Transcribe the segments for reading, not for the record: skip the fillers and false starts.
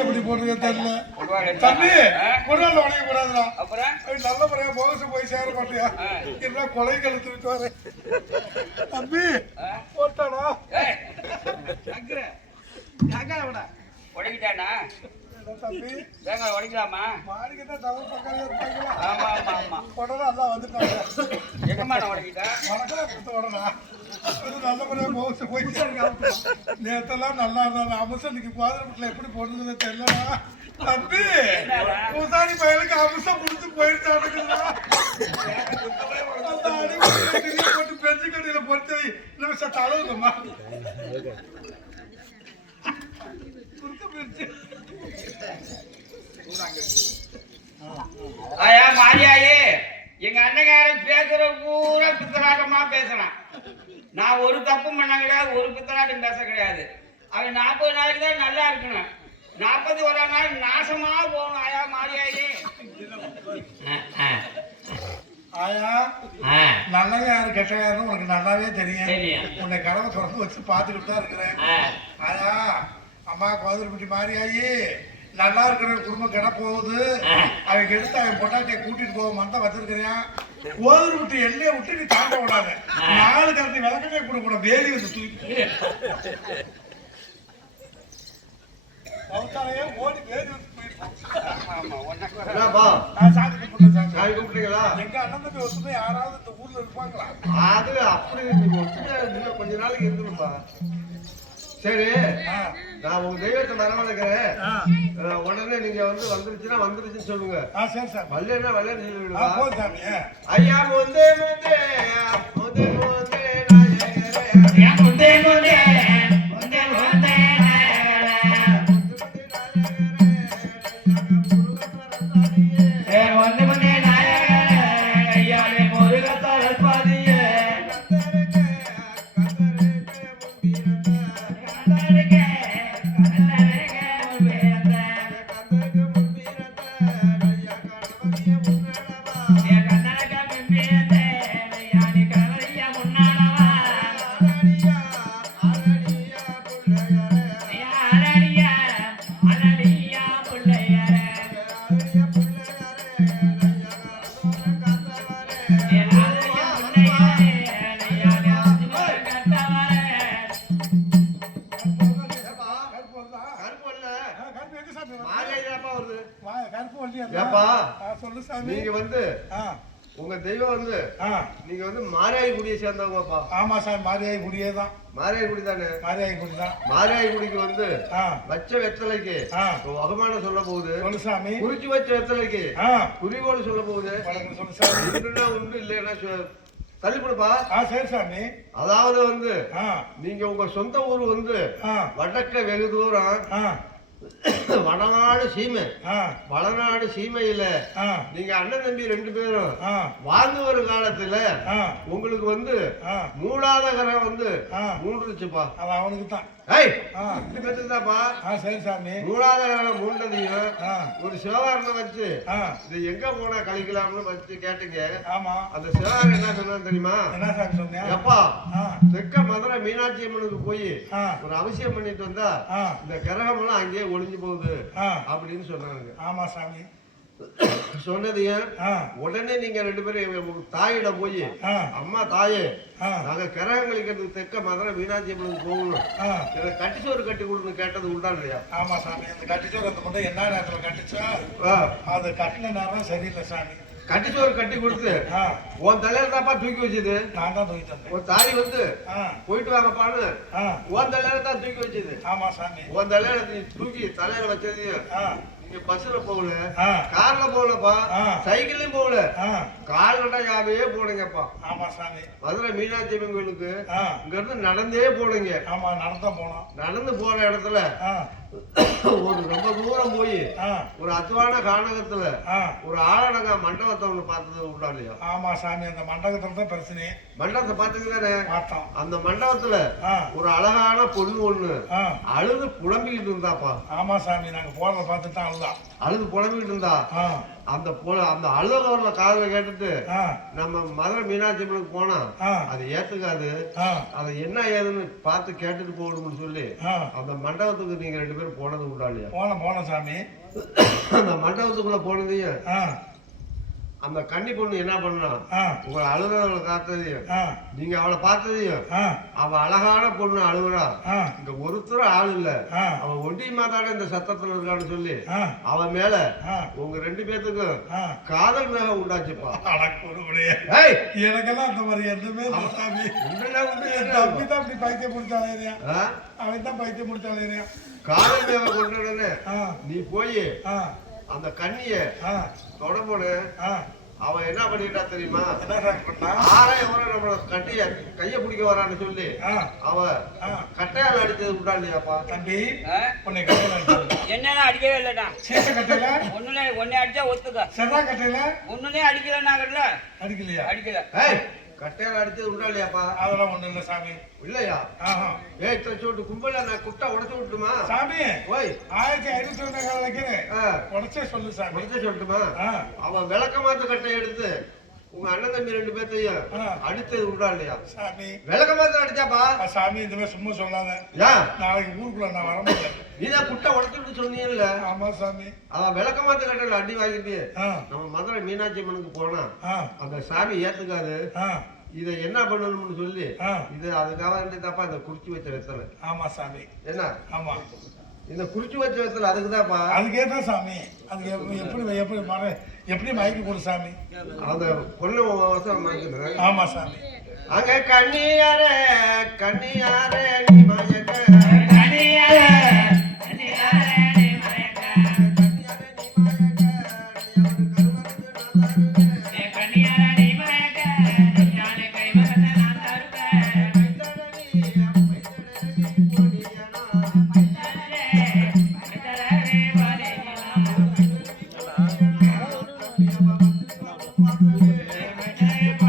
எப்படி போட்டுக்க தெரியல தம்பி குடல் உடைக்க கூடாதுடா. அப்புறம் நல்ல முறையா போகசு போய் சேர மாட்டியா? என்ன கொலை கழுத்து விட்டு வர தம்பி போட்டானா உடைக்கிட்டானா தம்பி? தேங்காய் உடைக்கலாமா? மாடிக்கிட்ட தலை பக்கம் இருப்பாங்களா? ஆமா ஆமா ஆமா. உடனே எல்லாம் வந்துட்டாங்க. எங்கம்மா உடைக்கிட்டா? வணக்கம் கொடுத்து உடனே நல்ல முறையா போகசு போய் நேத்தெல்லாம் நல்லா இருந்தா அம்சம் இன்னைக்கு பாதிரப்பட்டில் எப்படி போடுறதுன்னு தெரியலடா தம்பி. பூசாரி பயலுக்கு அம்சம் முடிச்சு போயிடுச்சாட்டுங்களா? அந்த அடி போட்டு பெஞ்சு கடையில பொறுத்து நிமிஷம் தளவுங்கம்மா ஆயா மாரியாயே, எங்க அண்ணகாரன் பேசுற பூரா பித்தலாட்டமா பேசலாம். நான் ஒரு தப்பு பண்ண கிடையாது, ஒரு பித்தலாட்டம் பேச கிடையாது. அவன் 40 நாளைக்கு தான் நல்லா இருக்கணும், 41 நாள் நாசமா போகணும். ஆயா மாரியாயே ஆயா நல்லவே யாரு கெட்ட யாருன்னு உனக்கு நல்லாவே தெரியும். உன்னை கடவை திறந்து வச்சு பார்த்துக்கிட்டு தான் இருக்கிறேன். ஆயா அம்மா கோதிரப்பட்டி மாரியாயி நல்லா இருக்கிற குடும்பம் கிட போகுது. அவங்க எடுத்து அவன் பொட்டாட்டியை கூட்டிட்டு போவோம் தான் வச்சிருக்கிறேன். கோதிரப்பட்டி எல்லையை விட்டு நீ தாண்ட விடாத. 4 கரண்டி விளக்கமே கொடுக்கூட வேலி வந்து தூக்கி ஓடி வேலி வந்து எங்க அண்ணன் தம்பி ஒத்துமை யாராவது இந்த ஊர்ல இருப்பாங்களா? அது அப்படி கொஞ்ச நாளைக்கு இருக்கணும்பா. சரி, நான் உங்க தெய்வத்தை வரவழைக்கிறேன். உடனே நீங்க வந்துருச்சுன்னு சொல்லுங்க. சரி சார். வல்லேன்னா வல்லேன்னு சொல்லிவிடுவா. சாமி ஐயா முந்தே முந்தே முந்தே முந்தே நீங்க வந்து உங்க தெய்வம் வந்து நீங்க வந்து மாரியாயகுடியை சேர்ந்தவங்கப்பா. ஆமா சார், மாரியாயகுடியே தான். மாரியாயகுடி தானே? மாரியாயகுடி தான். மாரியாயகுடிக்கு வந்து வச்ச வெத்தலைக்கு வகமானம் சொல்ல போகுது. சொல்லு சாமி. குறிச்சு வச்ச வெத்தலைக்கு குறிவோடு சொல்ல போகுது. சொல்லு சாமி. உண்டுன்னா உண்டு, இல்லைன்னா தள்ளிப்படுப்பா. சரி சாமி. அதாவது வந்து நீங்க உங்க சொந்த ஊர் வந்து வடக்க வெகு தூரம் வடநாடு சீமை. வடநாடு சீமையில நீங்க அண்ணன் தம்பி 2 பேரும் வாழ்ந்து வரும் காலத்துல உங்களுக்கு வந்து மூலாத கரம் வந்து மூன்றுச்சுப்பா. அது அவனுக்கு தான். சரி சாமி. மூலாத கரம் மூண்டதையும் ஒரு சிவகாரனை வச்சு இது எங்க போனா கழிக்கலாம்னு வச்சு கேட்டீங்க. ஆமா. அந்த சிவகாரன் என்ன சொன்னா தெரியுமா? என்ன சாமி சொன்னேன்? எப்பா தெற்க மதுரை மீனாட்சி அம்மனுக்கு போய் ஒரு அவசியம் பண்ணிட்டு வந்தா இந்த கிரகம் எல்லாம் அங்கேயே ஒளிஞ்சு போகுது அப்படின்னு சொன்னாங்க. ஆமா சாமி. சொன்னதையும் உடனே நீங்க 2 பேரும் தாயிடம் போய் அம்மா தாயே நாங்க கிரகம் கழிக்கிறதுக்கு தெற்க மதுரை மீனாட்சி அம்மனுக்கு போகணும், எனக்கு கட்டிச்சோறு கட்டி கொடுன்னு கேட்டது உண்டா இல்லையா? ஆமா சாமி. அந்த கட்டிச்சோறு அந்த மட்டும் என்ன நேரத்துல கட்டிச்சா அது கட்டின நேரம் சரியில்லை சாமி. கட்டிச்சோறு கட்டி கொடுத்து உன் தலையில தாப்பா தூக்கி வச்சது. நான் தான் தூக்கி தந்தேன். உன் தாய் வந்து போயிட்டு வாங்கப்பான்னு உன் தலையில தான் தூக்கி வச்சது. ஆமா சாமி. உன் தலையில தூக்கி தலையில வச்சதையும் பஸ்ல போகல, கார்ல போகலப்பா, சைக்கிள்லயும் போகல, கால்நடையாவே போனீங்கப்பா. ஆமா சாமி. மதுரை மீனாட்சி அம்மன் கோயிலுக்கு இங்க இருந்து நடந்தே போனீங்க. ஆமா, நடந்தா போனோம். நடந்து போற இடத்துல ஒரு ரொம்ப தூரம் போய் ஒரு அத்துவான கானகத்துல ஒரு ஆளடங்கா மண்டபத்தை ஒண்ணு பார்த்தது உண்டா இல்லையா? ஆமா சாமி. அந்த மண்டபத்துல தான் பிரச்சனை. மண்டபத்தை பாத்துக்கிட்டானே பார்த்தோம். அந்த மண்டபத்துல ஒரு அழகான பொண்ணு ஒண்ணு அழுது புலம்பிக்கிட்டு இருந்தாப்பா. ஆமா சாமி. நாங்க போறத பார்த்துட்டு தான் அழுது புலம்பிக்கிட்டு இருந்தா. அந்த அழுதவர்ல காதல கேட்டுட்டு நம்ம மதுரை மீனாட்சி அம்மனுக்கு போனா அது ஏத்துக்காது, அதை என்ன ஏதுன்னு பார்த்து கேட்டுட்டு போகணும்னு சொல்லி அந்த மண்டபத்துக்கு நீங்க 2 பேரும் போனது விட்டாளியா? போன சாமி. அந்த மண்டபத்துக்குள்ள போனதையும் அந்த கன்னி பொண்ணு என்ன பண்ணா, உங்களை அழுகிறவளை காத்ததையும் நீங்க அவளை பார்த்ததையும், அவ அழகான பொண்ணு அழுகுறா, இங்க ஒருத்தரும் ஆள் இல்ல, அவ ஒண்டியமா தானே இந்த சத்தத்துல இருக்கான்னு சொல்லி அவன் மேல உங்க 2 பேத்துக்கும் காதல் மேகம் உண்டாச்சுப்பா. எனக்கெல்லாம் அந்த மாதிரி எதுவுமே அப்படி பைத்தியம் முடிச்சாலேரியா, அவன் தான் பைத்தியம் முடிச்சாலேரியா. காதல் மேகம் கொண்ட உடனே நீ போய் அந்த கண்ணிய தொடப்போடு அவன் என்ன பண்ணிட்டா தெரியுமா, நம்மள கட்டிய கைய பிடிக்க வரான்னு சொல்லி அவ கட்டையால் அடிச்சது விட்டாண்டியாப்பா. தம்பி என்ன அடிக்கவே இல்லடா. கட்டையில ஒன்னே அடிச்சா ஒத்துக்க. செல்லா கட்டையில ஒண்ணுனே அடிக்கலன்னாங்கல்ல. அடிக்கலையா? அடிக்கல. கட்டையால் அடிச்சது உண்டாலியாப்பா? அதெல்லாம் ஒண்ணு இல்ல சாமி. இல்லையா? சோட்டு கும்பல நான் குட்டா உடச்சு விட்டுமா சாமி? ஓய் 1500 வைக்கிறேன், உடச்சே சொல்லு சாமி. உடச்சே சொல்லட்டுமா? அவன் விளக்கமாத்து கட்டை எடுத்து உங்க அண்ணன் தம்பி 2 பேர்த்தையும் அடித்தது உண்டா இல்லையா சாமி? விளக்கமாத்து அடிச்சாப்பா. சாமி இந்த மாதிரி சும்மா சொல்லாத, நாளைக்கு ஊருக்குள்ள நான் வர முடியாது. நீதான் குட்டை உடச்சுட்டு சொன்னீங்கல்ல? ஆமா சாமி. அவன் விளக்கமாத்து கட்டையில அடி வாங்கிட்டு நம்ம மதுரை மீனாட்சி அம்மனுக்கு போனா அந்த சாமி ஏத்துக்காது, இதை என்ன பண்ணணும்னு சொல்லி இது அதுக்காக வேண்டியதாப்பா இந்த குறிச்சு வச்ச வெத்தலை. ஆமா சாமி. என்ன? ஆமா, இந்த குறிச்சு வச்ச வெத்தலை அதுக்குதான்ப்பா. அதுக்கேதான் சாமி. அதுக்கு எப்படி மயக்கி கொடு சாமி. அந்த பொண்ணு வருஷம் மயக்கணும். ஆமா சாமி. அங்க கண்ணியாரே கண்ணியாரே நீ மயக்க, கண்ணியாரே கண்ணியாரே நீ மயக்க, கண்ணியாரே நீ மயக்க, நீ அவர் கருவறது நான் தருவே, கண்ணியாரே நீ மயக்க, ஞானே கை மகன நான் தருவே, மைதடனி மைதடனி போனியனா, மைதடனே மைதடனே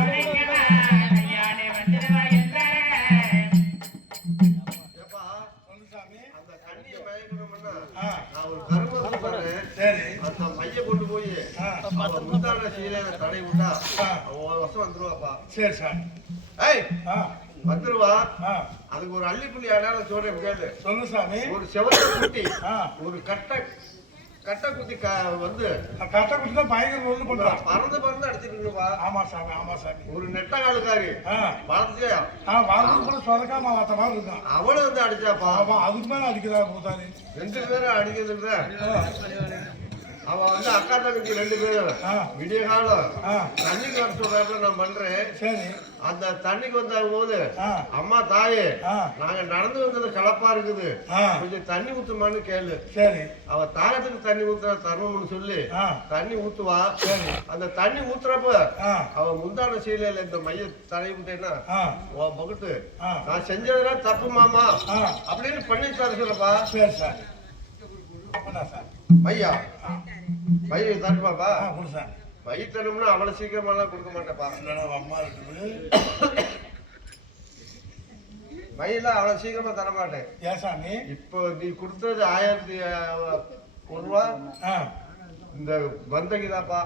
போனியனா, கொண்டு போய் முந்தான சீலையில தடை விட்டா வருஷம் வந்துருவாப்பா. சரி சார். வந்துருவா. அதுக்கு ஒரு அள்ளிப்புள்ளி அடையாளம் சொல்றேன் கேளு. சொல்லு சாமி. ஒரு செவத்த குட்டி ஒரு கட்டை குத்தி வந்து கட்டை குட்டி தான் பயங்கர ஒண்ணு பண்றான். பறந்து அடிச்சிருக்குப்பா. ஆமா சாமி. ஆமா சாமி. ஒரு நெட்டகாலுக்காரி வளர்த்தியா வாழ்ந்து கூட சொதக்காம வாத்த மாதிரி இருக்கான். அவளும் வந்து அடிச்சாப்பா. அதுக்கு மேல அடிக்கிறா பூசாரி. 2 பேரும் அடிக்கிறது. அவன் வந்து அக்கா தங்கச்சி 2 பேரும் விடிய காலம் தண்ணிக்கு வர சொல்றாப்புல நான் பண்றேன். சரி. அந்த தண்ணிக்கு வந்த போது அம்மா தாயே நாங்க நடந்து வந்தது கலப்பா இருக்குது, கொஞ்சம் தண்ணி ஊத்துமான்னு கேளு. சரி. அவ தாகத்துக்கு தண்ணி ஊத்துற தர்மம்னு சொல்லி தண்ணி ஊத்துவா. அந்த தண்ணி ஊத்துறப்ப அவ முந்தான சீலையில இந்த மைய தடவி விட்டேன்னா பகுட்டு நான் செஞ்சதெல்லாம் தப்பு மாமா அப்படின்னு பண்ணி தர சொல்லப்பா. சரி சார். மையா மைய தட்டுப்பாப்பா. சார் மைத்தனம்னா அவ்வளவு சீக்கிரமாலாம் கொடுக்க மாட்டேப்பா. அம்மா இருக்குது மையெல்லாம் அவ்வளவு சீக்கிரமா தர மாட்டேன். ஏன் சாமி? இப்போ நீ கொடுத்தது 1001 ரூபா இந்த வந்தகிதாப்பா.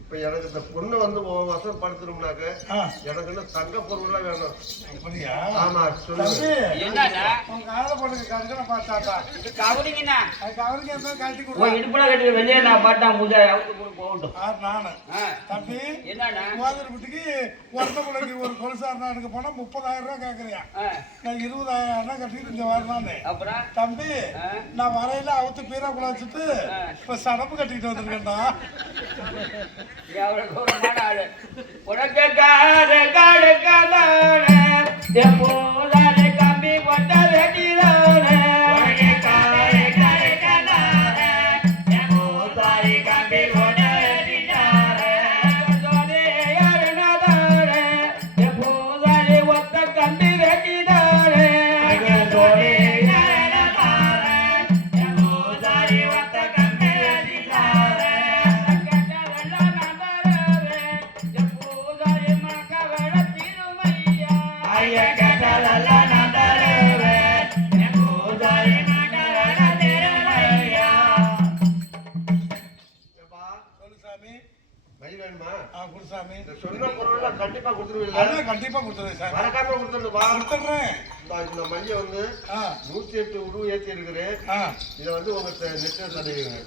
இப்ப எனக்கு இந்த பொண்ணு வந்து வருஷம் படுத்துரும்னாக்க எனக்கு இன்னும் தங்க பொருள்லாம் வேணும். ஆமா சொல்லு. ஒரு கொலுசார் எனக்கு போனா 30,000 ரூபாய் கேக்குறியா? நான் 20,000 கட்டிட்டு இங்க வரலான்னு. தம்பி நான் வரையில அவுத்து பீரா குள்ள வச்சுட்டு இப்ப சடப்பு கட்டிட்டு வந்திருக்கேன்டா. உனக்கு கார கார காதான போதாத கம்பி கொண்ட வெட்டிதான கம்பி கொண்ட வெட்டிதான போதாத ஒத்த கம்பி வெட்டிதான la la la மை வேணுமா? குருசாமி சொன்ன பொருள் கண்டிப்பா கொடுத்துருவீங்க. அதான் கண்டிப்பா கொடுத்துருவேன் சார். மறக்காம கொடுத்துருவா. கொடுத்துட்றேன். இந்த மைய வந்து 108 உருவ ஏற்றி இருக்குது. இதை வந்து உங்க நெட்டில் தருவீங்க.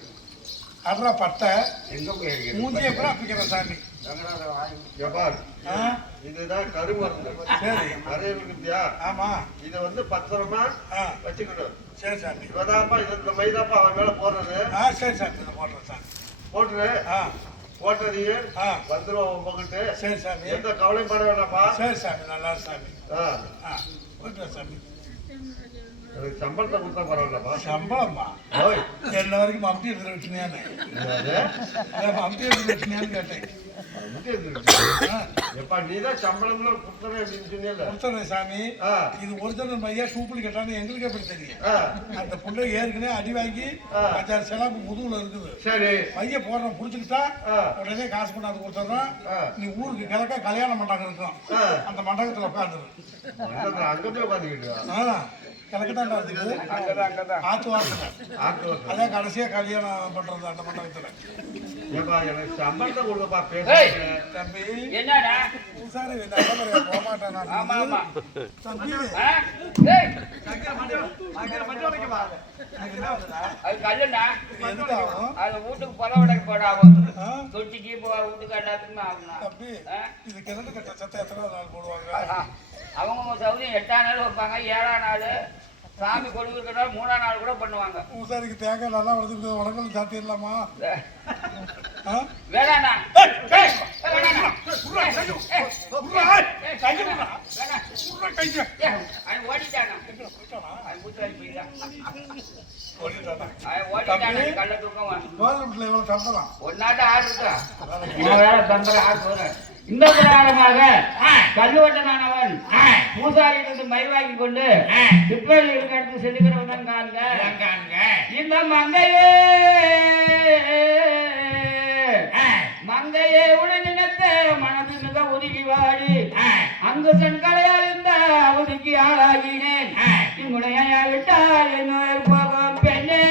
அப்புறா பட்டை எங்க போய் மூஞ்சி அப்புறம் அப்பிக்கிறேன் சாமி. ஜபார் இதுதான் கருமருந்து. சரி நிறைய இருக்குதியா? ஆமா. இதை வந்து பத்திரமா வச்சுக்கணும். சரி சாமி. இவதாப்பா இந்த மைதாப்பா அவன் மேல போடுறது. சரி சாமி இதை போடுறேன் சாமி. போட்டுரு. போட்டதையே வந்துருவோம் போகிட்டு. சரி சாமி. எந்த கவலையும் பட வேண்டாம்ப்பா. சரி சாமி நல்லா சாமி. போயிட்டு சாமி. எனக்கு சம்பளத்தை கொடுத்தா பரவாயில்லப்பா. சம்பளம்மா என்ன வரைக்கும் மம்டி எடுத்து வச்சுனியான்னு மம்டி எடுத்து வச்சுனியான்னு கேட்டேன். எப்பா நீதான் சம்பளம்லாம் கொடுத்தேன் அப்படின்னு சொன்னீங்கல்ல. கொடுத்தேன் சாமி. இது ஒரிஜினல் மையா டூப்ளிகேட்டான்னு எங்களுக்கு எப்படி தெரியும்? அந்த புள்ளை ஏற்கனவே அடி வாங்கி 5-6 செலவு முதுகுல இருக்குது. சரி மைய போடுறோம் புடிச்சுக்கிட்டா உடனே காசு கொண்டாந்து கொடுத்துறோம். நீ ஊருக்கு கிழக்க கல்யாண மண்டபம் இருக்கும். அந்த மண்டபத்துல உட்காந்துரு. அங்க போய் உட்காந்துக்கிட்டு கிழக்கத்தாண்டா இருக்குது. ஆத்து வாசல அதான் கடைசியா கல்யாணம் பண்றது அந்த மண்டபத்துல. எனக்கு சம்பளத்தை கொடுப்பா பேச தம்பி. என்னடா சாரி போக மாட்டேன். ஆமா ஆமா தம்பி அது கல்லுண்ணா. எதுக்காகும்? அது வீட்டுக்கு புறவடைக்கு போடாகும். தொட்டிக்கு வீட்டுக்கு எல்லாத்துக்குமே ஆகும்ண்ணா. தம்பி இது கிணறு கட்ட சத்தம் எத்தனை நாள் போடுவாங்க? அவங்க சௌரியம் 8ஆம் நாள் வைப்பாங்க, 7ஆம் நாள் சாமி கொடுக்குறதுனால 3ஆம் நாள் கூட பண்ணுவாங்க. பூசாரிக்கு தேங்காய் நல்லா வருது. உடம்புல சாத்திடலாமா? வேணாண்ணா ஓடிட்டானா கள்ள தூக்கம் ஒன்னாட்ட ஆடு இருக்கா ஆடு. இந்த பிரகாரமாக கல்லுவட்டனானவன் பூசாரியிலிருந்து மை வாங்கி கொண்டு சிப்பலில் இருக்கிறது செல்லுகிறவன் காண்க. இந்த மங்கையே உடன் நினைத்த மனது மிக ஒதுக்கி வாடி அங்கு தன் கலையால் இந்த அவதிக்கு ஆளாகினேன். இங்குடைய விட்டால் என்ன போகும் பெண்ணே.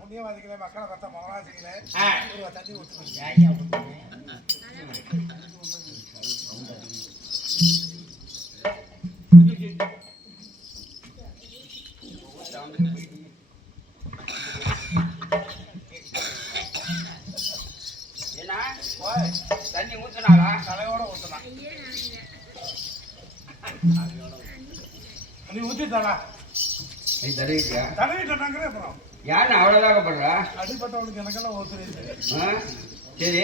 புண்ணியவாதிகளே மக்களை பத்த மகராசிகளே தண்ணி ஊற்றுங்க. தண்ணி ஊத்துனாளா? தலையோட ஊத்துனா ஊத்தி தரா நீ தருவியா தடவிட்டேனாங்கிறேன் அப்புறம் யாரு அவ்வளோதாக பண்றா அடிப்பட்டவனுக்கு எனக்கெல்லாம் ஒரு தெரியுது சரி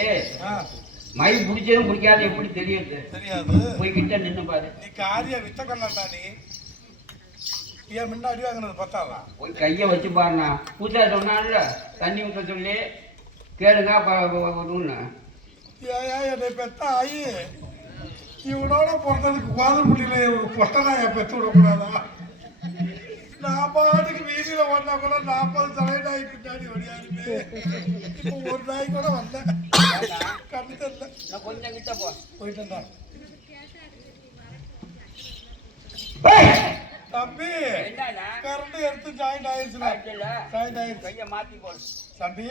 மை பிடிச்சதும் பிடிக்காது எப்படி தெரியுது தெரியாது போய் கிட்ட நின்று பாரு நீ காரியா வித்த கொண்டாட்டா நீ ஏன் முன்னாடி வாங்கினது பத்தாதா போய் கையை வச்சு பாருண்ணா பூஜா சொன்னான்ல தண்ணி ஊற்ற சொல்லி கேளுங்க என்னை பெத்த ஆயி இவனோட பிறந்ததுக்கு கோதல்பட்டியில ஒரு பொட்டனாய பெத்து விடக்கூடாதா நான் பாட்டுக்கு வீதியில வந்தா கூட 40 தலைநாய் பின்னாடி ஓடியாருமே இப்போ ஒரு நாய் கூட வந்தேன் கண்ணு தெரியல கொஞ்சம் கிட்ட போயிட்டேன் தம்பி கரண்ட் எடுத்து ஜாயிண்ட் ஆயிடுச்சு கையை மாத்தி போடு தம்பி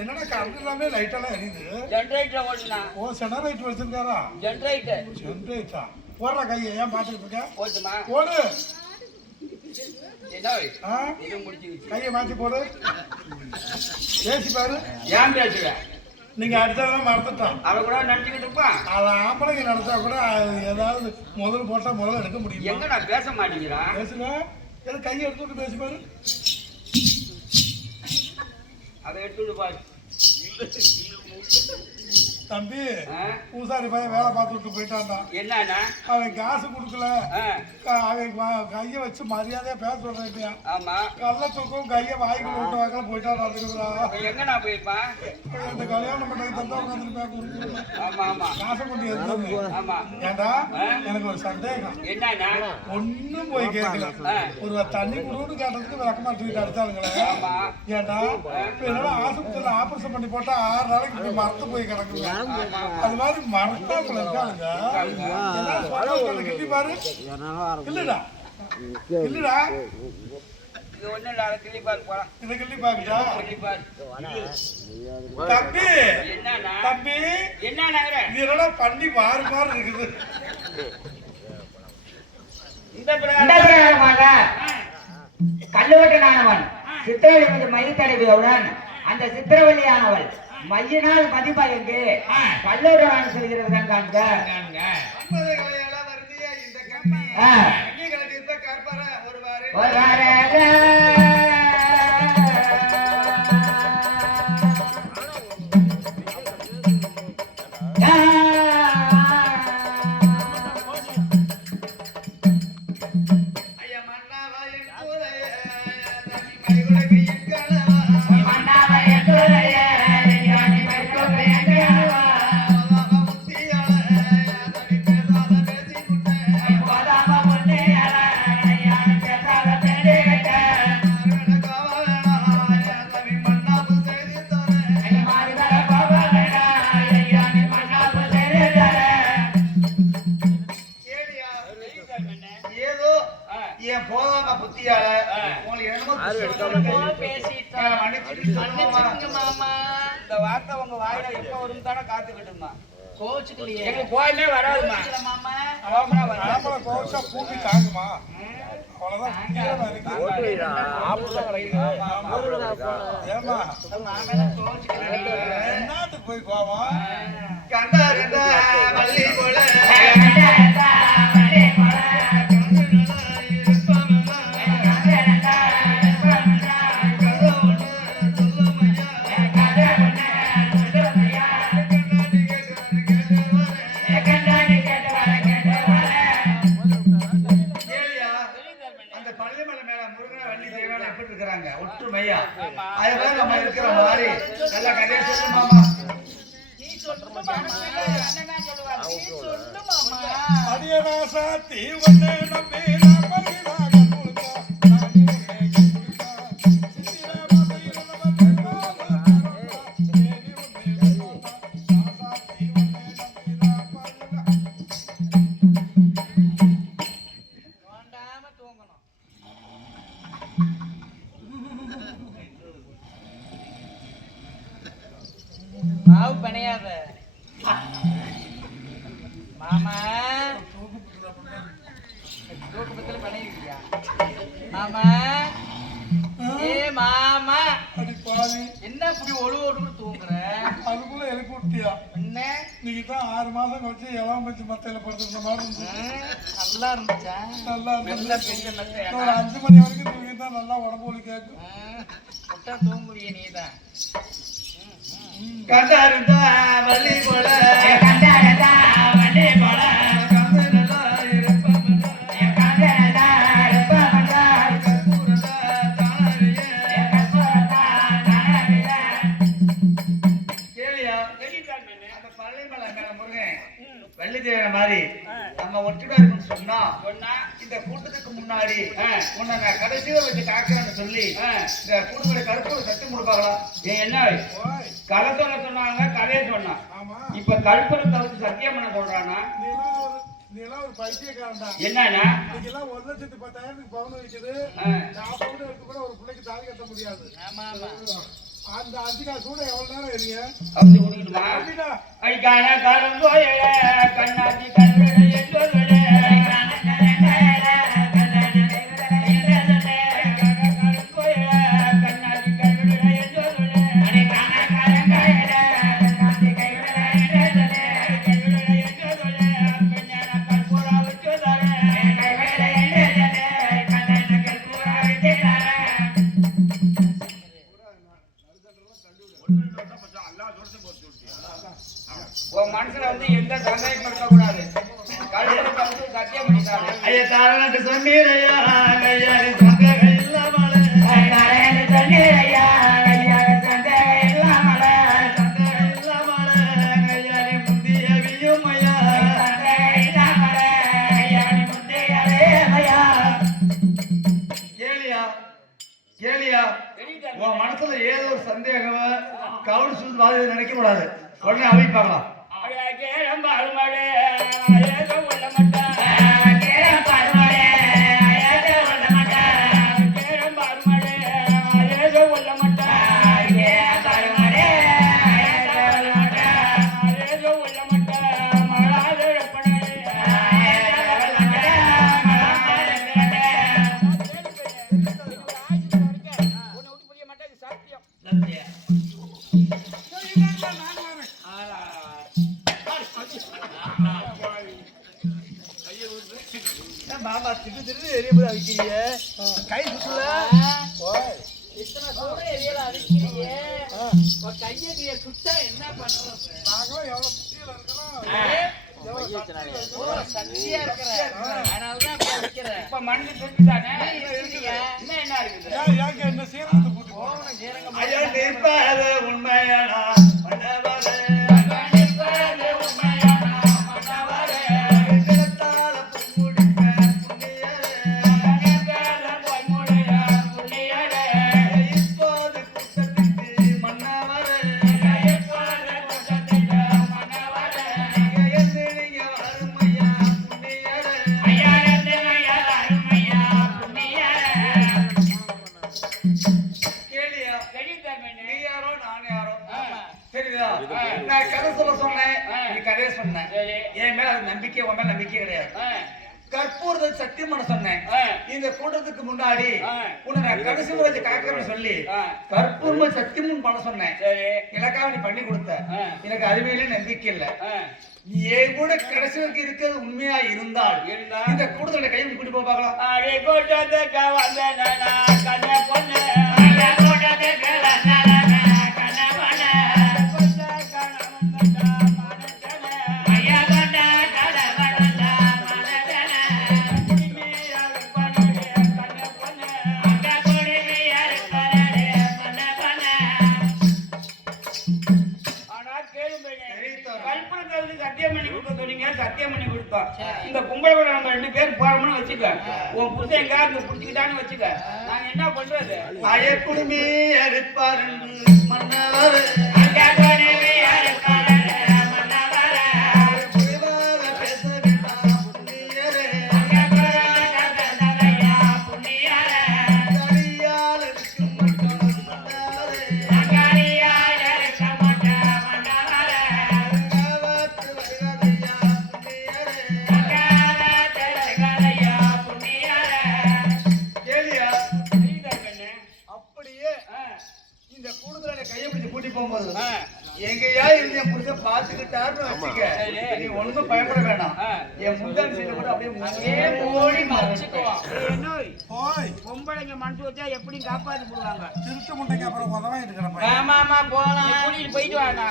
என்னடா கரண்ட் எல்லாமே லைட் எல்லாம் எரியுது ஜெனரேட்டர் ஓடுனா ஓ ஜெனரேட்டர் வச்சிருக்காரா ஜெனரேட்டர் போடுற கையை ஏன் பாத்துட்டு இருக்க போட்டுமா போடு கையை மாத்தி போடு பேசி பாரு ஏன் பேசுவேன் நீங்க அடிச்சதெல்லாம் மறந்துட்டான் அவன் கூட நினைச்சுக்கிட்டு இருப்பான் அதை ஆம்பளைங்க நடத்தா கூட ஏதாவது முதல் போட்டா முதல்ல எடுக்க முடியும் எங்க நான் பேச மாட்டேங்கிறான் பேசுங்க எது கையை எடுத்துட்டு பேசி பாரு அதை எடுத்துட்டு பாரு தம்பி பூசாரி பையன் வேலை பார்த்துட்டு போயிட்டான்டா என்னன்னா அவன் காசு கொடுக்கல அவன் கைய வச்சு மரியாதையா பேச சொல்றேன் ஆமா கள்ள தூக்கம் கைய வாய்க்குள்ள விட்டு வாக்கல போயிட்டான் எங்க நான் போயிருப்பான் இந்த கல்யாணம் பண்ணது தந்தா உட்காந்துருப்பேன் ஆமா ஆமா காசை கொண்டு இருந்தது ஆமா ஏண்டா எனக்கு ஒரு சந்தேகம் என்னன்னா ஒன்னும் போய் கேட்கல ஒரு தண்ணி குடுன்னு கேட்டதுக்கு விளக்கமா தூக்கிட்டு அடிச்சாளுங்களே ஏண்டா இப்ப என்னடா ஆஸ்பத்திரியில ஆபரேஷன் பண்ணி போட்டா 6 நாளைக்கு மறந்து போய் கிடக்குங்க அது மாதிரி மறந்தாப்புல இருக்காளுங்க கிட்டி பாரு இல்லடா இல்லடா இதை கிள்ளி பாக்குதா தம்பி தம்பி என்னடா பண்ணி மாறு மாறு இருக்குது கல்லுவட்டனானவன் சித்திரவழி மயில் தடவியவுடன் அந்த சித்திரவழியானவள் மையினால் மதிப்பயங்கு கல்லூரான் சொல்கிறது காண்க இந்த வார்த்தை உங்க வாயில எப்ப வரும் தானே காத்துக்கிட்டுமா கோச்சுக்கலையே எங்க கோயமே வராதுமா மாமா கோச்சா பூட்டி தாங்குமா என்னத்துக்கு போய் கோவம் கண்டா மல்லி போல ஒற்றுமையா அதுதான் நம்ம இருக்கிற மாதிரி நல்ல கதையை சொல்லு மாமா அடியராசா தீவனே நம்பி மாவு பணையாத மாமா தூக்கத்துல பணையா மாமா ஏ மாமா பாவி என்ன இப்படி ஒழுவோடு தூங்குற? அதுக்குள்ள எழுப்பி விட்டியா? என்ன இன்னைக்கு தான் 6 மாசம் கழிச்சு எல்லாம் வச்சு மத்தையில படுத்துருந்த மாதிரி இருந்துச்சு. நல்லா இருந்துச்சா? நல்லா நல்ல பெரிய மத்தை. ஒரு 5 மணி வரைக்கும் தூங்கி தான் நல்லா உடம்பு வலி கேட்கும். விட்டா தூங்குவிய நீதான். கண்டாருந்தா வள்ளி போல கண்டாரதா வண்டி போல கந்தனலா இருப்பமல்ல கண்டாரதா இருப்பமல்ல கற்பூரதா தானறிய கற்பூரதா தானறிய. கேளியா தெரியுதான் மேனே. அந்த பள்ளிமலை மேல முருகன் வெள்ளி தேவன மாதிரி நம்ம ஒற்றுமையா இருக்குன்னு சொன்னா சொன்னா இந்த கூட்டத்துக்கு முன்னாடி உன்னை நான் கடைசியில வச்சு காக்கிறேன்னு சொல்லி இந்த கூடுதலை கருப்பு சத்து கொடுப்பாங்களா? என்ன கதை சொல்ல சொன்னாங்க, கதையை சொன்னான். ஆமா இப்ப கல்பனை தவிர்த்து சத்தியம் பண்ண சொல்றானா? நீ எல்லாம் ஒரு பைத்தியக்காரன்டா. என்னன்னா இன்னைக்கு எல்லாம் 1,10,000 பவுன் வைக்குது. நான் பவுன் எடுத்து கூட ஒரு பிள்ளைக்கு தாலி கட்ட முடியாது. ஆமா ஆமா. அந்த 5 காசு கூட எவ்வளவு நேரம் இருங்க அப்படி கொடுக்கணுமா? அப்படின்னா ஐக்கான கருங்கோயில கண்ணாடி கண்களை எந்தோலே உன் மனசுல வந்து எந்த சந்தேகம் இருக்கக்கூடாது. கல்யாணத்தை வந்து சத்தியம் பண்ணிட்டாரு. ஐயா தாரனட்டு சொன்னீரையா ஐயா சந்தேகம் இல்லாமல தாரனட்டு சொன்னீரையா ஐயா சந்தேகம் இல்லாமல சந்தேகம் இல்லாமல ஐயா முந்திய வியும் ஐயா சந்தேகம் இல்லாமல ஐயா முந்திய வியும் ஐயா. கேளியா கேளியா உன் மனசுல ஏதோ ஒரு சந்தேகம் கவுன் சொல்லி நினைக்க கூடாது. உடனே அழிப்பாங்களாம். கேரம் பாருமாடே ஏதோ உள்ள மாட்டேன். கேரம் பாருமாடே ஏதோ உள்ள மாட்டேன். கேரம் பாருமாடே ஏதோ உள்ள மாட்டேன். கேரம் பாருமாடே ஏதோ உள்ள மாட்டேன். ஏதோ உள்ள மாட்டேன். மழாத எப்பனே ஏதோ உள்ள மாட்டேன். மலமாட கிரடே. உன்னை விட்டு புரிய மாட்டேன். சத்தியம். சத்தியம். மாமா திட்டு திட்டு எரியப்பட வைக்கிறீங்க கை சுத்தல இத்தனை கூட எரியல அடிக்கிறீங்க. உன் கையை சுட்டா என்ன பண்றது? நாங்களும் எவ்வளவு புத்தியில இருக்கலாம். சக்தியா இருக்கிற அதனாலதான் இப்ப அடிக்கிறேன். இப்ப மண்ணு சுட்டுதானே இருக்குயா? இன்னும் என்ன இருக்குது? ஏன் என்ன சீரகத்தை கூட்டி போகணும்? ஐயா நிற்பாத உண்மையானா மன்னவரே கண்டிப்பாக உண்மையான மன்னவரே. கிடத்தால பொன்முடிப்ப புண்ணியரே கண்டிப்பாக பொன்முடைய புண்ணியரே. இப்போது கூட்டத்துக்கு மன்னவரே இப்பொழுது கூட்டத்துக்கு மன்னவரே. நீங்க வருமையா புண்ணியரே ஐயா என்னையா அருமையா புண்ணியரே. கேளியா தெரியுதான் மேனே. நீ யாரோ நான் யாரோ சரிதா நான் கதை சொல்ல சொன்னேன் நீ கதையை சொன்னேன் சரி. என் மேல அது நம்பிக்கை உன் மேல நம்பிக்கை கிடையாது. கற்பூரத்தை சத்தியம் பண்ண சொன்னேன். இந்த கூட்டத்துக்கு முன்னாடி உன்னை நான் கடைசி முறை காக்கிறேன்னு சொல்லி கற்பூரமா சத்தியம் பண்ண சொன்னேன். சரி. எனக்காக நீ பண்ணி கொடுத்த எனக்கு அறிவியலே நம்பிக்கை இல்ல. நீ என் கூட கடைசி வரைக்கும் இருக்கிறது உண்மையா இருந்தால் இந்த கூட்டத்தோட கையை கூட்டி போய் பார்க்கலாம். அடி கோட்டத்துக்கு வந்தேனா கண்ண பொண்ணு. ஐயா கூட்டத்துக்கு வந்தனே கண்ண பொண்ணு. ஐயா கொண்ட கடவடந்த மனதன. அங்க குடிமையர் பரடே கண்ண பொண்ணு. ஆனா கேளுங்க, கல்பனை வந்து சத்தியம் பண்ணி கொடுக்க சொன்னீங்க, சத்தியம் பண்ணி கொடுத்தோம். இந்த கும்பல கூட நம்ம 2 பேர் போறோம்னு வச்சுக்க, உன் புருஷன் எங்க புடிச்சுக்கிட்டான்னு வச்சுக்க, நாங்க என்ன பண்றது? அயக்குடுமி அறுப்பாரு மன்னவர் அங்க குடிமையர் பரடே மன்னவரே. குறைவாக பேச வேண்டாம் புண்ணியரே அங்க குடிமையர் புண்ணியரே. அடியால் இருக்கும் மட்டும் மன்னவரே அங்காரியாய் இருக்க மாட்ட மன்னவரே. காவத்து வருகதையா புண்ணியரே அங்காரத்தலைகளையா புண்ணியரே. கேளியா தெரியுதா கண்ணு? அப்படியே ஆ, இந்த மாட்டிக்க. நீ ஒண்ணும் பயப்பட வேண்டாம். என் முந்தான சீலை கூட அப்படியே ஓடி மறைச்சுக்குவோம். பொம்பளைங்க மனசு வச்சா எப்படி காப்பாத்தி போடுவாங்க. திருட்டு முட்டைக்கு அப்புறம் உதவாயிட்டு இருக்கிறப்ப ஆமா போலாம். கூட்டிட்டு போயிட்டு வாங்க.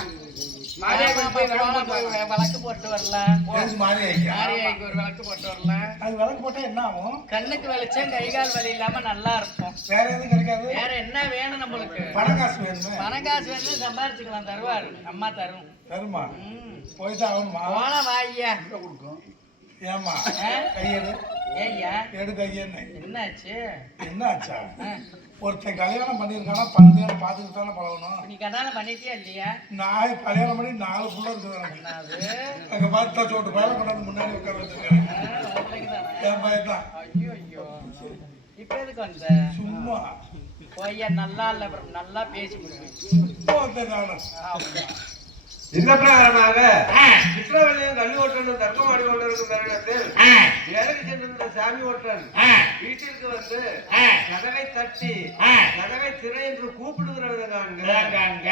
விளக்கு போட்டு வரலாம். மாரியாய்க்கு ஒரு விளக்கு போட்டு வரலாம். அது விளக்கு போட்டா என்ன ஆகும்? கண்ணுக்கு வெளிச்சம், கை கால் வலி இல்லாம நல்லா இருக்கும். வேற எதுவும் கிடைக்காது. வேற என்ன வேணும் நம்மளுக்கு? பணம் காசு வேணுமே. பணம் காசு வேணும், சம்பாரிச்சுக்கலாம். தருவாரு, அம்மா தரும். தருமா? போய்தான் ஆகணுமா? போன வாய்யா. ஏமா கையெடு. ஏய்யா எடு கையன்னு. என்னாச்சு? என்ன ஆச்சா? ஒருத்தன் கல்யாணம் பண்ணியிருக்கானா 12 பார்த்துட்டு தானே பழகணும். நீ கல்யாணம் பண்ணிட்டியா இல்லையா? நான் கல்யாணம் பண்ணி 4 புள்ள இருக்குது எனக்கு. அங்க பார்த்தா சோட்டு பயில கொண்டாந்து முன்னாடி உட்கார வச்சிருக்கேன். என் பையன். ஐயோ ஐயோ, இப்ப எதுக்கு வந்த? சும்மா போய்யா, நல்லா இல்ல, நல்லா பேசி முடியும். இந்த பிரகாரமாக சித்திரவள்ளியும் கல்வி ஓட்டனும் தர்க்கமாடி கொண்டிருக்கும் தருணத்தில் வேலைக்கு சென்றிருந்த சாமி ஓட்டன் வீட்டிற்கு வந்து கதவை தட்டி கதவை திரை என்று கூப்பிடுகிறத காண்க.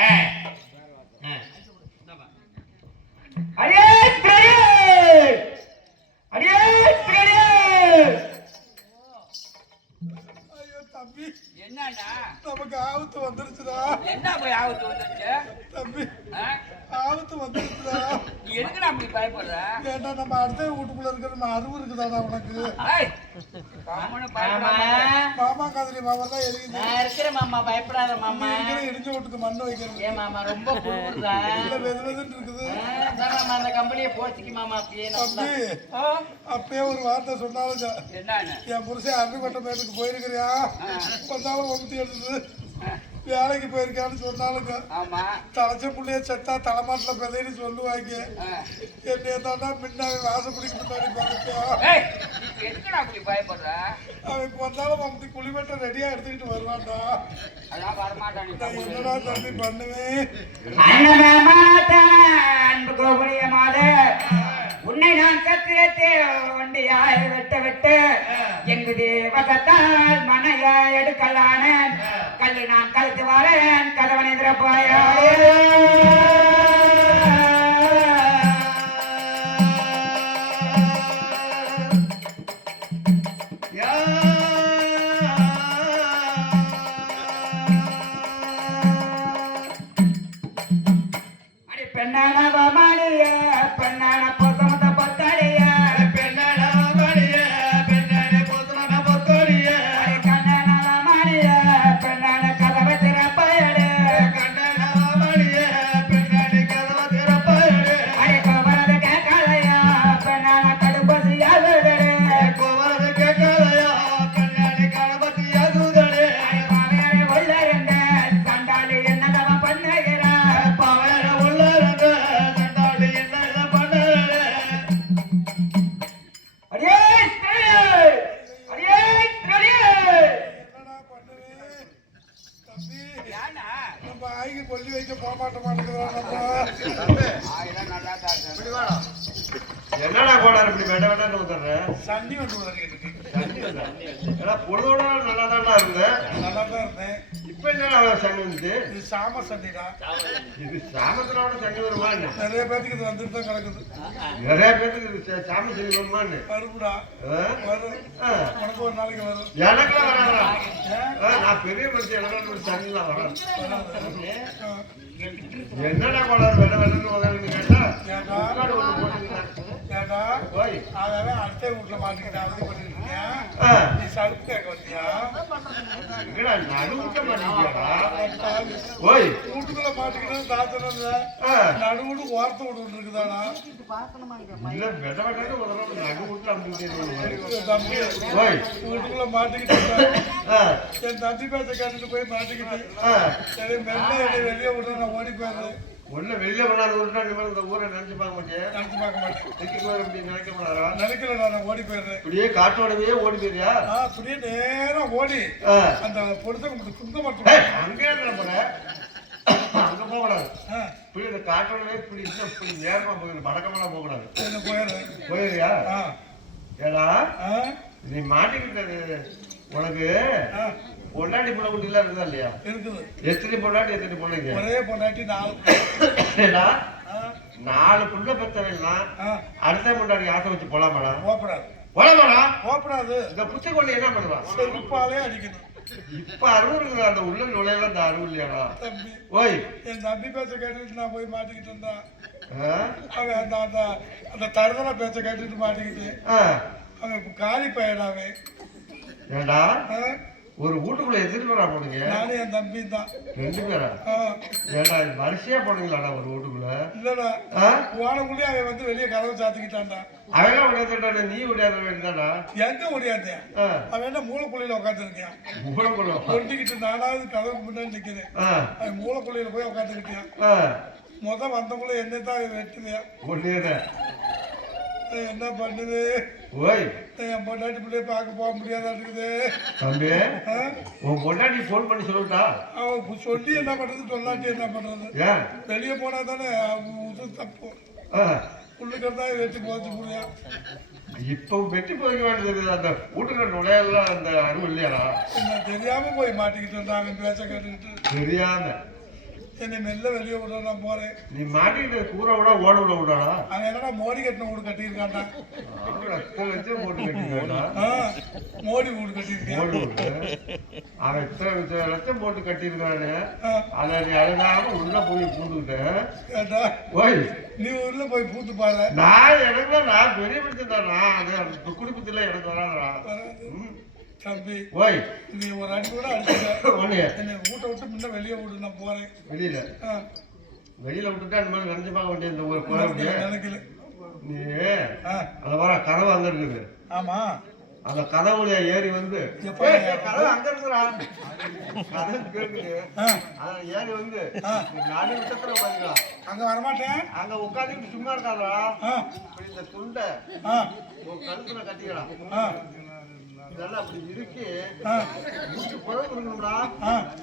அடே திரை! அடே திரை! ஐயோ தம்பி, என்னடா நமக்கு ஆபத்து வந்துருச்சுடா. என்ன போய் ஆபத்து வந்துருச்சு? தம்பி, ஆபத்து வந்துருச்சுடா. நீ எதுக்குடா அப்படி பயப்படுற? ஏன்னா நம்ம அடுத்த வீட்டுக்குள்ள இருக்கிற நம்ம அறிவு இருக்குதாடா உனக்கு. மாமா கதிரி மாமா தான் எரியுது. நான் இருக்கிற மாமா, பயப்படாத மாமா. இடிஞ்ச வீட்டுக்கு மண்ணு வைக்கிறது. ஏன் மாமா ரொம்ப குளிர்தா? வெது வெதுன்னு இருக்குது. மாமா அந்த கம்பெனியை போச்சுக்கு மாமா. அப்படியே அப்பயே ஒரு வார்த்தை சொன்னாலும் என்னன்னு என் புருஷன் அருமைப்பட்ட பேருக்கு போயிருக்கிறியா வந்தாலும் ஒம்பத்தி எடுத்து வேலைக்கு போயிருக்கான்னு சொன்னாலுங்க. ஆமா, தலைச்ச புள்ளைய செத்தா தலைமாட்டில பெதைன்னு சொல்லுவாங்க. என்னைய தாண்டா முன்னாடி வாசப்படிக்கு முன்னாடி போயிருக்கா. எதுக்குடா அப்படி பயப்படுற? அவனுக்கு வந்தாலும் ஒம்பத்தி குளிமட்ட ரெடியா எடுத்துக்கிட்டு வருவான்டா. அதான் வரமாட்டான். என்னடா தம்பி பண்ணுவேன்? அன்பு கோபுரிய மாத உன்னை நான் சத்திரத்தை ஒண்டியாய் வெட்ட விட்டு எங்கு தேவகத்தால் மனைய எடுக்கலான கல்லு நான் கழுத்து வரேன் கதவனை திறப்பாயா. அடி பெண்ணான மாடிய பெண்ணான பொசமத பத்தாடிய பெண்ணான மாடிய பெண்ணான பொசமத பத்தாடிய கண்ணான மாடிய பெண்ணான கதவை திறப்பாயடு கண்ணான மாடிய பெண்ணான கதவை திறப்பாயடு அடி கோவரத கேட்கலையா பெண்ணான கடுப்பசியாதுடு கோவரத கேட்கலையா பெண்ணான கடுப்பசியாதுடு பாவையாரே உள்ள இருந்த சண்டாளி என்னதவ பண்ணுகிறா பாவையாரே உள்ள இருந்த சண்டாளி என்னதவ பண்ணுகிறா. அடியே அடியே அடியே என்னடா பண்ணுவேன்? தம்பி, நம்ம ஆய்க்கு கொல்லி வைக்க போக மாட்டோம். நல்லா தான் என்னடா கோடார் இப்படி வெட்ட வெட்டான்னு வந்துடுற? சன்னி வந்து உதறிட்டு இருக்கு. ஏன்னா பொழுதோட நல்லா தான்டா இருந்தேன். நல்லா தான் இருந்தேன். இப்ப என்னடா சனி வந்துட்டு? இது சாம சண்டிடா. இது சாமத்தினோட சனி வருமா என்ன? நிறைய பேத்துக்கு இது வந்துட்டு தான் கிடக்குது. நிறைய பேருக்கு இது சாமி சனி வருமான்னு வரும்டா. வரும். உனக்கு ஒரு நாளைக்கு வரும். எனக்குலாம் வராதா? நான் பெரிய மனுஷன், எனக்கு ஒரு சனிலாம் வராது. என்னடா கோளாறு வெட்ட வெட்டன்னு உதவின்னு கேட்டா முன்னாடி ஒண்ணு போட்டுக்கிட்டேன். ஏடா ஓய் அவன் அடுத்த வீட்டுல மாட்டிக்கிட்டு அவதி பண்ணிட்டு இருக்கியா? நீ சடுப்பு கேட்க வந்தியா? எங்கடா நடுவுட்ட மாட்டீங்களா? ஓய் வீட்டுக்குள்ள மாட்டிக்கிட்டு தாத்தனது நடுவுடு ஓரத்தை விட்டு இருக்குதாடா. இல்ல வெட்ட வெட்டான்னு உதவி நடுவுட்ட அப்படின்னு தம்பி ஓய் வீட்டுக்குள்ள மாட்டிக்கிட்டு என் தம்பி பேச்ச கேட்டுட்டு போய் மாட்டிக்கிட்டு சரி மெல்ல என்னை வெளியே விட்டு நான் ஓடி போயிடுறேன். ஒண்ணு வெளியில பண்ணாத விட்டா நிமிடம் இந்த ஊரை நினைச்சு பார்க்க மாட்டேன். நினைச்சு பார்க்க மாட்டேன். இப்படி நினைக்க மாட்டாரா? நினைக்கல, நான் ஓடி போயிடுறேன். இப்படியே காட்டோடவே ஓடி போயிரியா? அப்படியே நேரம் ஓடி அந்த பொருத்த குங்க மட்டும் அங்கே போற அங்க போக கூடாது. இப்படி இந்த காட்டோடவே இப்படி இன்னும் இப்படி நேரமா போயிரு, படக்கமெல்லாம் போக கூடாது. என்ன போயிடுறேன். போயிரியா? ஏடா நீ மாட்டிக்கிட்டது உனக்கு பொண்டாட்டி பொண்ணு குட்டி எல்லாம் இருக்குதா இல்லையா? இருக்குது. எத்தனை பொண்டாட்டி எத்தனை பொண்ணுங்க? ஒரே பொண்டாட்டி 4. ஏடா 4 புள்ள பெற்றவன்னா அடுத்த முன்னாடி ஆசை வச்சு போலாமாடா? போப்படாது போலாமாடா? போப்படாது. இந்த புத்தி கொண்டு என்ன பண்ணுவான்? செருப்பாலே அடிக்கணும். இப்ப அறிவு இருக்கிற அந்த உள்ள நுழையில அந்த அறிவு இல்லையாடா? தம்பி ஓய் என் தம்பி பேச்ச கேட்டுட்டு நான் போய் மாட்டிக்கிட்டு இருந்தான். அவன் அந்த அந்த அந்த தருதல பேச்ச கேட்டுட்டு மாட்டிக்கிட்டு அவன் காலி பையனாவே. ஏண்டா ஒரு வீட்டுக்குள்ள எத்தனை பேரா போனீங்க? நானும் என் தம்பி தான். 2 பேரா? ஏண்டா வரிசையா போனீங்களாடா ஒரு வீட்டுக்குள்ள? இல்லடா போனக்குள்ளே அவன் வந்து வெளியே கதவை சாத்திக்கிட்டான்டா. அவன் உடையாதுடா, நீ உடையாத வேண்டியதாடா. எங்க உடையாதேன்? அவன் என்ன மூளைக்குள்ளையில உட்காந்துருக்கான். மூளைக்குள்ள கொட்டிக்கிட்டு நானாவது கதவுக்கு முன்னாடி நிக்கிறேன். அவன் மூளைக்குள்ளையில போய் உட்காந்துக்கிட்டான். வந்தக்குள்ள என்னதான் வெட்டுவேன். ஒன்னேதான் என்ன பண்ணுது? ஓய் என் பொண்டாட்டி பிள்ளைய பார்க்க போக முடியாதா இருக்குது. தம்பி உன் பொண்டாட்டி போன் பண்ணி சொல்லிட்டா? அவன் சொல்லி என்ன பண்றது, சொல்லாட்டி என்ன பண்றது? ஏன் வெளியே போனா தானே தப்பு. உள்ளுக்கிறதா வெட்டி போச்சு முடியா. இப்ப வெட்டி போய்க்க வேண்டியது. அந்த வீட்டுக்கு நுழையெல்லாம் அந்த அறிவு இல்லையாடா? தெரியாம போய் மாட்டிக்கிட்டு இருந்தாங்க பேச்ச கேட்டுக்கிட்டு. தெரியாம என்னை மெல்ல வெளியே விட நான் போறேன். நீ மாட்டிக்கிட்ட கூரை விட ஓட விட விடாடா? அவன் என்னடா மோடி கட்டின வீடு கட்டியிருக்காண்டா. லட்சம் போட்டு கட்டிருக்காண்டா. மோடி வீடு கட்டியிருக்கேன். அவன் இத்தனை லட்சம் போட்டு கட்டியிருக்கானு அதை நீ அழுதாம உள்ள போய் பூந்துக்கிட்ட. ஓய் நீ உள்ள போய் பூத்து பாரு. நான் எனக்கு நான் பெரிய பிடிச்சிருந்தா அது குடும்பத்துல எனக்கு வராதா? தம்பி ஓய் நீ ஒரு அடி கூட அடிச்சுட்ட. என்னை வீட்டை விட்டு முன்ன வெளியே விடு, நான் போறேன். வெளியில விட்டுட்டா இந்த மாதிரி நினைச்சு பார்க்க வேண்டிய இந்த ஊரை போற நினைக்கல நீ. அத வர கதவு அங்க இருக்குது. ஆமா அந்த கதவுல ஏறி வந்து கதவு அங்க இருக்குறா. கதவு கேக்குது. அத ஏறி வந்து நாடு விட்டத்துல பாருங்க. அங்க வரமாட்டேன். அங்க உட்கார்ந்து சும்மா இருக்காதா? இந்த துண்டை ஒரு கழுத்துல கட்டிக்கலாம். இதெல்லாம் அப்படி இருக்கு இருக்கணும்டா.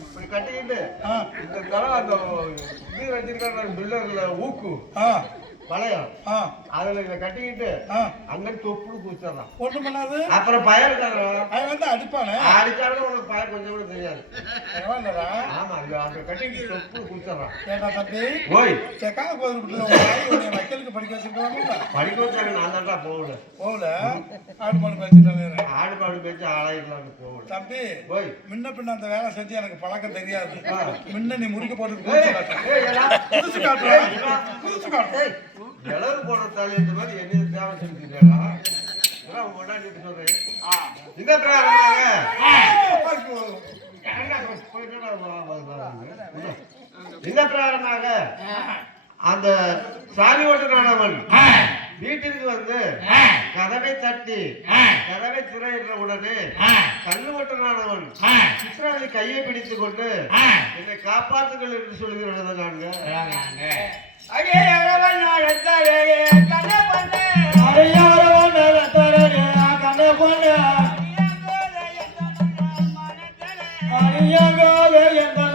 இப்படி கட்டிக்கிட்டு இந்த தலை அந்த இது வச்சிருக்காங்க பில்டர்ல ஊக்கு வளையம் அதுல இதை கட்டிக்கிட்டு அங்க தொப்புடு குச்சிடலாம். ஒண்ணு பண்ணாது. அப்புறம் பயம் இருக்காங்க. அவன் வந்து அடிப்பானே. அடிச்சாலும் உனக்கு பயம் கொஞ்சம் கூட தெரியாது. ஆமா அங்க கட்டிக்கிட்டு தொப்புடு குச்சிடலாம். ஏண்டா தம்பி ஓய் செக்கால போதும் வைக்கலுக்கு படிக்க வச்சிருக்காங்க. படிக்க வச்சாங்க. நான் தான் போகல ஆடு மாடு பேச்சுட்டாங்க. ஆடு மாடு பேச்சு ஆளாயிரலாம் போகல. தம்பி ஓய் முன்ன பின்ன அந்த வேலை செஞ்சு எனக்கு பழக்கம் தெரியாது. முன்ன நீ முறுக்க போட்டு புதுசு காட்டுறேன். எளவு போன தாலி இந்த மாதிரி என்ன தேவை செஞ்சுக்கிறா முன்னாடி சொல்றேன். இந்த பிரகாரமாக இந்த பிரகாரமாக அந்த சாமி ஓட்டுனானவன் வீட்டிற்கு வந்து கதவை தட்டி கதவை திரையிடுற உடனே கல்லு ஓட்டுனானவன் சித்ராவதி கையை பிடித்துக் கொண்டு என்னை காப்பாற்றுங்கள் என்று சொல்லுகிறது. நாங்க அடே எவன் நடத்தாரே கண்ணே பண்ணே அடையாரவன் நடத்தாரே கண்ணே பண்ணே அடியாங்கோவே எந்த